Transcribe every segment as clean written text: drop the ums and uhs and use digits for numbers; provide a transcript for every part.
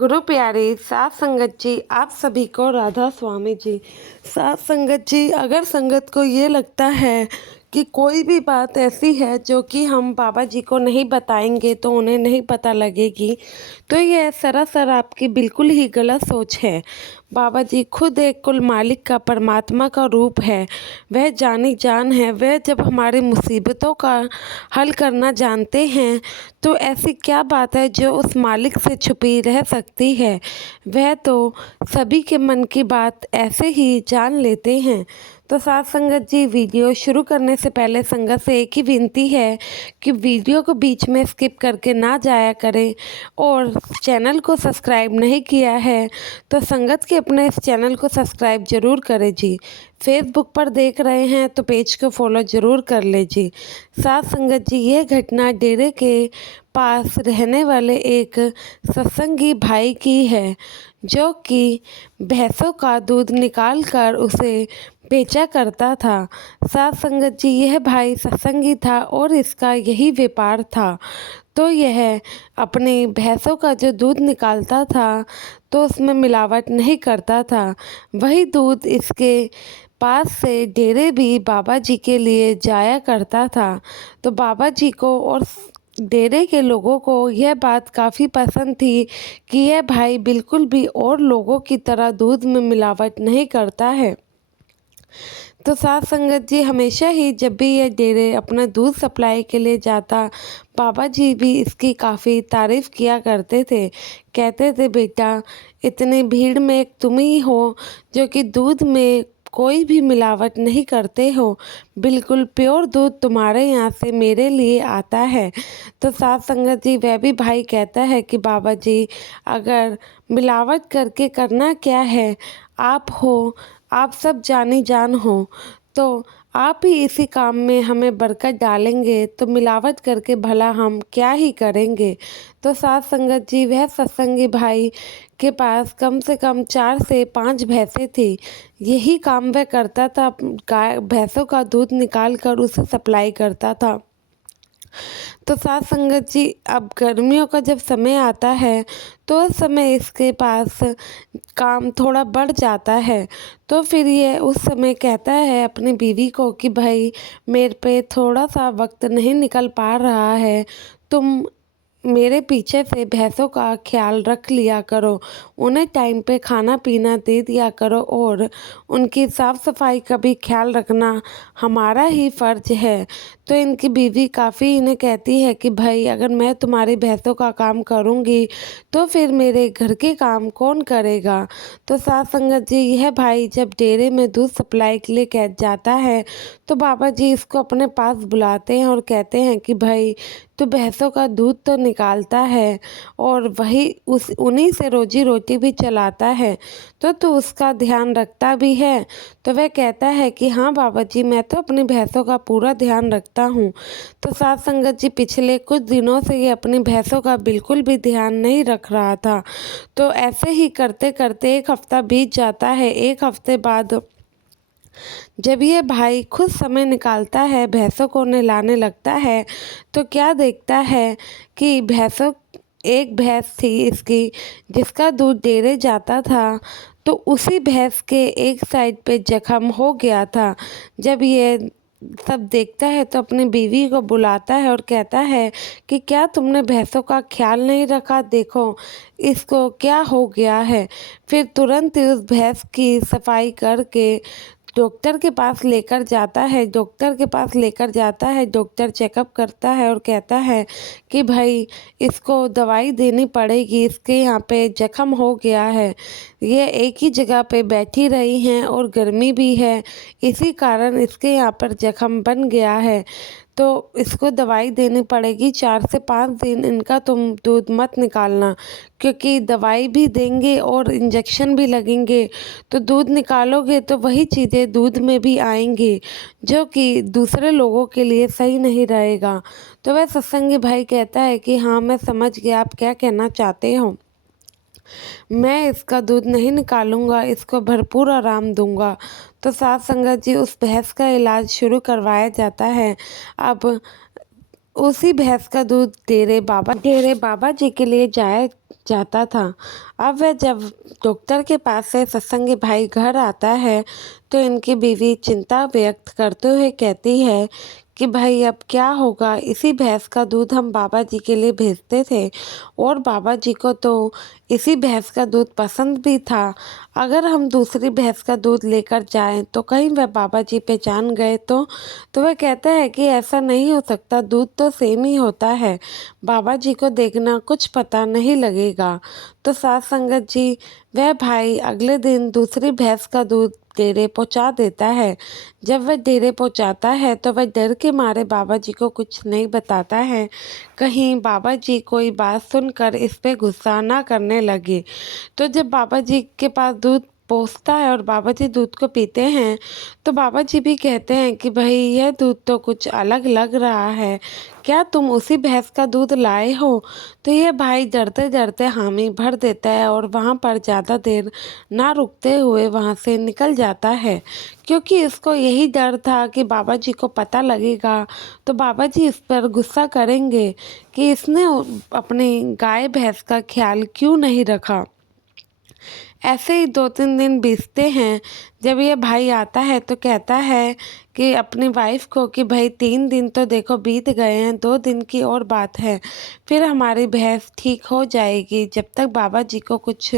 गुरु प्यारे साथ संगत जी, आप सभी को राधा स्वामी जी। साथ संगत जी, अगर संगत को ये लगता है कि कोई भी बात ऐसी है जो कि हम बाबा जी को नहीं बताएंगे तो उन्हें नहीं पता लगेगी, तो यह सरासर आपकी बिल्कुल ही गलत सोच है। बाबा जी खुद एक कुल मालिक का परमात्मा का रूप है, वह जानी जान है। वह जब हमारी मुसीबतों का हल करना जानते हैं तो ऐसी क्या बात है जो उस मालिक से छुपी रह सकती है। वह तो सभी के मन की बात ऐसे ही जान लेते हैं। तो साथ संगत जी, वीडियो शुरू करने से पहले संगत से एक ही विनती है कि वीडियो को बीच में स्किप करके ना जाया करें, और चैनल को सब्सक्राइब नहीं किया है तो संगत के अपने इस चैनल को सब्सक्राइब ज़रूर करें जी। फेसबुक पर देख रहे हैं तो पेज को फॉलो ज़रूर कर ले जी। साथ संगत जी, ये घटना डेरे के पास रहने वाले एक सत्संगी भाई की है, जो कि भैंसों का दूध निकाल कर उसे बेचा करता था। साथ संगत जी, यह भाई सत्संगी था और इसका यही व्यापार था। तो यह अपनी भैंसों का जो दूध निकालता था तो उसमें मिलावट नहीं करता था। वही दूध इसके पास से डेरे भी बाबा जी के लिए जाया करता था। तो बाबा जी को और डेरे के लोगों को यह बात काफ़ी पसंद थी कि यह भाई बिल्कुल भी और लोगों की तरह दूध में मिलावट नहीं करता है। तो साथ संगत जी, हमेशा ही जब भी यह डेरे अपना दूध सप्लाई के लिए जाता, बाबा जी भी इसकी काफ़ी तारीफ़ किया करते थे। कहते थे, बेटा इतनी भीड़ में एक तुम ही हो जो कि दूध में कोई भी मिलावट नहीं करते हो, बिल्कुल प्योर दूध तुम्हारे यहाँ से मेरे लिए आता है। तो साथ संगत जी, वह भी भाई कहता है कि बाबा जी, अगर मिलावट करके करना क्या है, आप हो, आप सब जानी जान हो, तो आप ही इसी काम में हमें बरकत डालेंगे तो मिलावट करके भला हम क्या ही करेंगे। तो साथ संगत जी, वह सत्संगी भाई के पास कम से कम 4 से 5 भैंसें थी। यही काम वह करता था, गाय भैंसों का दूध निकाल कर उसे सप्लाई करता था। तो साथ संगत जी, अब गर्मियों का जब समय आता है तो उस समय इसके पास काम थोड़ा बढ़ जाता है। तो फिर ये उस समय कहता है अपनी बीवी को कि भाई, मेरे पे थोड़ा सा वक्त नहीं निकल पा रहा है, तुम मेरे पीछे से भैंसों का ख्याल रख लिया करो, उन्हें टाइम पे खाना पीना दे दिया करो और उनकी साफ़ सफाई का भी ख्याल रखना हमारा ही फ़र्ज़ है। तो इनकी बीवी काफ़ी इन्हें कहती है कि भाई, अगर मैं तुम्हारी भैंसों का काम करूँगी तो फिर मेरे घर के काम कौन करेगा। तो साथ संगत जी, यह भाई जब डेरे में दूध सप्लाई के लिए कह जाता है तो बाबा जी इसको अपने पास बुलाते हैं और कहते हैं कि भाई, तो भैंसों का दूध तो निकालता है और वही उन्हीं से रोजी रोटी भी चलाता है, तो तू उसका ध्यान रखता भी है। तो वह कहता है कि हाँ बाबा जी, मैं तो अपनी भैंसों का पूरा ध्यान रखता हूँ। तो साथ संगत जी, पिछले कुछ दिनों से ये अपनी भैंसों का बिल्कुल भी ध्यान नहीं रख रहा था। तो ऐसे ही करते करते 1 हफ्ता बीत जाता है। 1 हफ्ते बाद जब ये भाई खुद समय निकालता है, भैंसों को नहलाने लगता है, तो क्या देखता है कि एक भैंस थी इसकी, जिसका दूध डेरे जाता था, तो उसी भैंस के एक साइड पे जख्म हो गया था। जब ये सब देखता है तो अपनी बीवी को बुलाता है और कहता है कि क्या तुमने भैंसों का ख्याल नहीं रखा, देखो इसको क्या हो गया है। फिर तुरंत ही उस भैंस की सफाई करके डॉक्टर के पास लेकर जाता है। डॉक्टर चेकअप करता है और कहता है कि भाई, इसको दवाई देनी पड़ेगी, इसके यहाँ पे जख्म हो गया है, ये एक ही जगह पे बैठी रही हैं और गर्मी भी है, इसी कारण इसके यहाँ पर जख्म बन गया है, तो इसको दवाई देनी पड़ेगी। 4 से 5 दिन इनका तुम दूध मत निकालना, क्योंकि दवाई भी देंगे और इंजेक्शन भी लगेंगे, तो दूध निकालोगे तो वही चीज़ें दूध में भी आएंगी, जो कि दूसरे लोगों के लिए सही नहीं रहेगा। तो वह सत्संगी भाई कहता है कि हाँ, मैं समझ गया आप क्या कहना चाहते हो, मैं इसका दूध नहीं निकालूंगा, इसको भरपूर आराम दूंगा। तो साथ संगत जी, उस भैंस का इलाज शुरू करवाया जाता है। अब उसी भैंस का दूध डेरे बाबा जी के लिए जाता था। अब वह जब डॉक्टर के पास से सत्संगी भाई घर आता है तो इनकी बीवी चिंता व्यक्त करते हुए कहती है कि भाई अब क्या होगा, इसी भैंस का दूध हम बाबा जी के लिए भेजते थे और बाबा जी को तो इसी भैंस का दूध पसंद भी था। अगर हम दूसरी भैंस का दूध लेकर जाएं तो कहीं वह बाबा जी पहचान गए तो वह कहता है कि ऐसा नहीं हो सकता, दूध तो सेम ही होता है, बाबा जी को देखना कुछ पता नहीं लगेगा। तो साथ संगत जी वह भाई अगले दिन दूसरी भैंस का दूध डेरे पहुंचा देता है। जब वह डेरे पहुंचाता है तो वह डर के मारे बाबा जी को कुछ नहीं बताता है, कहीं बाबा जी कोई बात सुनकर इस पे गुस्सा ना करने लगे। तो जब बाबा जी के पास दूध पहुंचता है और बाबा जी दूध को पीते हैं तो बाबा जी भी कहते हैं कि भाई यह दूध तो कुछ अलग लग रहा है, क्या तुम उसी भैंस का दूध लाए हो? तो यह भाई डरते डरते हामी भर देता है और वहाँ पर ज़्यादा देर ना रुकते हुए वहाँ से निकल जाता है, क्योंकि इसको यही डर था कि बाबा जी को पता लगेगा तो बाबा जी इस पर गुस्सा करेंगे कि इसने अपनी गाय भैंस का ख्याल क्यों नहीं रखा। ऐसे ही 2-3 दिन बीतते हैं। जब ये भाई आता है तो कहता है कि अपनी वाइफ को कि भाई 3 दिन तो देखो बीत गए हैं, 2 दिन की और बात है, फिर हमारी भैंस ठीक हो जाएगी, जब तक बाबा जी को कुछ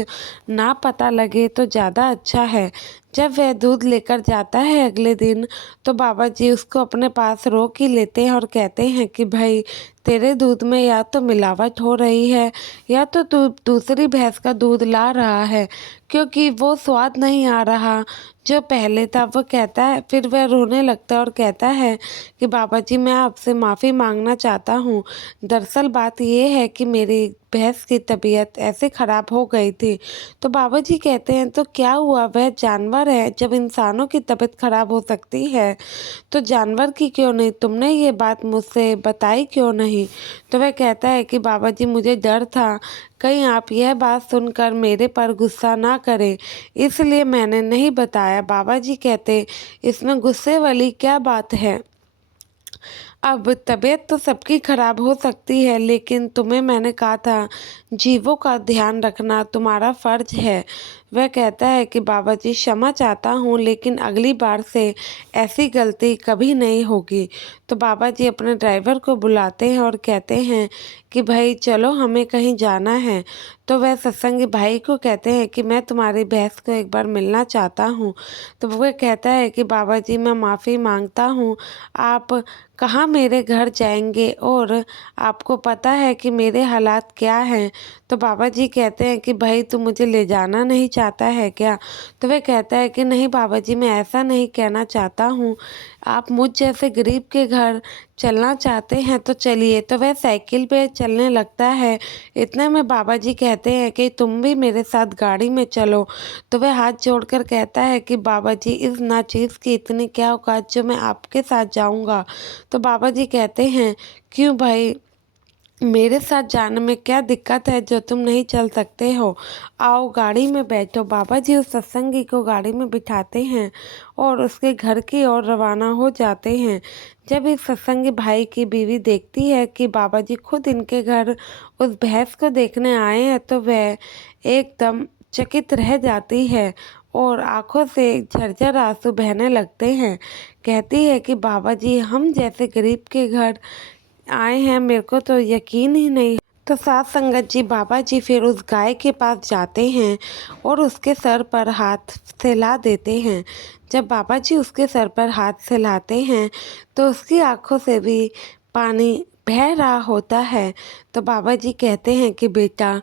ना पता लगे तो ज़्यादा अच्छा है। जब वह दूध लेकर जाता है अगले दिन तो बाबा जी उसको अपने पास रोक ही लेते हैं और कहते हैं कि भाई तेरे दूध में या तो मिलावट हो रही है या तो तू दूसरी भैंस का दूध ला रहा है, क्योंकि वो स्वाद नहीं आ रहा जो पहले था। वो कहता है, फिर वह रोने लगता है और कहता है कि बाबा जी मैं आपसे माफ़ी मांगना चाहता हूँ। दरअसल बात ये है कि मेरी भैंस की तबीयत ऐसे ख़राब हो गई थी। तो बाबा जी कहते हैं तो क्या हुआ, वह जानवर है, जब इंसानों की तबीयत ख़राब हो सकती है तो जानवर की क्यों नहीं, तुमने ये बात मुझसे बताई क्यों नहीं? तो वह कहता है कि बाबा जी मुझे डर था कहीं आप यह बात सुनकर मेरे पर गुस्सा ना करें, इसलिए मैंने नहीं बताया। बाबा जी कहते इसमें गुस्से वाली क्या बात है, अब तबीयत तो सबकी खराब हो सकती है लेकिन तुम्हें मैंने कहा था जीवों का ध्यान रखना तुम्हारा फर्ज है। वह कहता है कि बाबा जी क्षमा चाहता हूँ लेकिन अगली बार से ऐसी गलती कभी नहीं होगी। तो बाबा जी अपने ड्राइवर को बुलाते हैं और कहते हैं कि भाई चलो हमें कहीं जाना है। तो वह सत्संगी भाई को कहते हैं कि मैं तुम्हारी भैंस को एक बार मिलना चाहता हूँ। तो वह कहता है कि बाबा जी मैं माफ़ी मांगता हूँ, आप कहाँ मेरे घर जाएंगे और आपको पता है कि मेरे हालात क्या हैं। तो बाबा जी कहते हैं कि भाई तू मुझे ले जाना नहीं चाहता है क्या? तो वह कहता है कि नहीं बाबा जी मैं ऐसा नहीं कहना चाहता हूँ, आप मुझ जैसे गरीब के घर चलना चाहते हैं तो चलिए। तो वह साइकिल पे चलने लगता है। इतने में बाबा जी कहते हैं कि तुम भी मेरे साथ गाड़ी में चलो। तो वह हाथ जोड़कर कहता है कि बाबा जी इस नाचीज़ की इतनी क्या औकात जो मैं आपके साथ जाऊंगा। तो बाबा जी कहते हैं क्यों भाई, मेरे साथ जाने में क्या दिक्कत है जो तुम नहीं चल सकते हो, आओ गाड़ी में बैठो। बाबा जी उस सत्संगी को गाड़ी में बिठाते हैं और उसके घर की ओर रवाना हो जाते हैं। जब इस सत्संगी भाई की बीवी देखती है कि बाबा जी खुद इनके घर उस भैंस को देखने आए हैं तो वह एकदम चकित रह जाती है और आंखों से झरझर आंसू बहने लगते हैं। कहती है कि बाबा जी हम जैसे गरीब के घर आए हैं, मेरे को तो यकीन ही नहीं। तो साथ संगत जी बाबा जी फिर उस गाय के पास जाते हैं और उसके सर पर हाथ सहला देते हैं। जब बाबा जी उसके सर पर हाथ सहलाते हैं तो उसकी आंखों से भी पानी बह रहा होता है। तो बाबा जी कहते हैं कि बेटा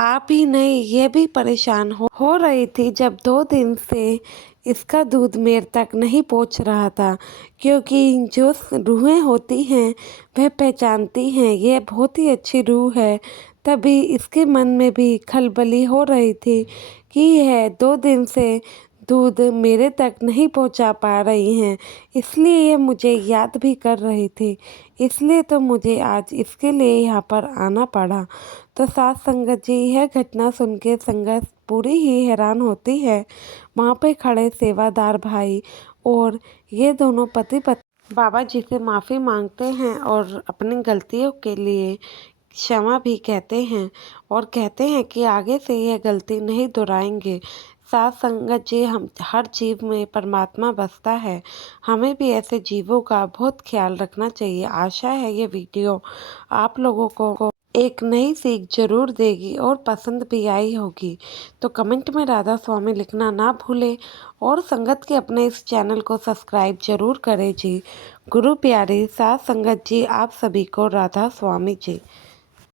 आप ही नहीं ये भी परेशान हो रही थी जब 2 दिन से इसका दूध मेरे तक नहीं पहुंच रहा था, क्योंकि जो रूहें होती हैं वह पहचानती हैं ये बहुत ही अच्छी रूह है। तभी इसके मन में भी खलबली हो रही थी कि यह 2 दिन से दूध मेरे तक नहीं पहुंचा पा रही हैं, इसलिए ये मुझे याद भी कर रही थी, इसलिए तो मुझे आज इसके लिए यहाँ पर आना पड़ा। तो साथ संगत जी यह घटना सुन के संगत पूरी ही हैरान होती है। वहाँ पे खड़े सेवादार भाई और ये दोनों पति पत्नी बाबा जी से माफ़ी मांगते हैं और अपनी गलतियों के लिए क्षमा भी कहते हैं और कहते हैं कि आगे से यह गलती नहीं दोहराएंगे। साथ संगत जी, हम हर जीव में परमात्मा बसता है। हमें भी ऐसे जीवों का बहुत ख्याल रखना चाहिए। आशा है ये वीडियो आप लोगों को एक नई सीख जरूर देगी और पसंद भी आई होगी। तो कमेंट में राधा स्वामी लिखना ना भूलें और संगत के अपने इस चैनल को सब्सक्राइब जरूर करें जी। गुरु प्यारे साथ संगत जी, आप सभी को राधा स्वामी जी।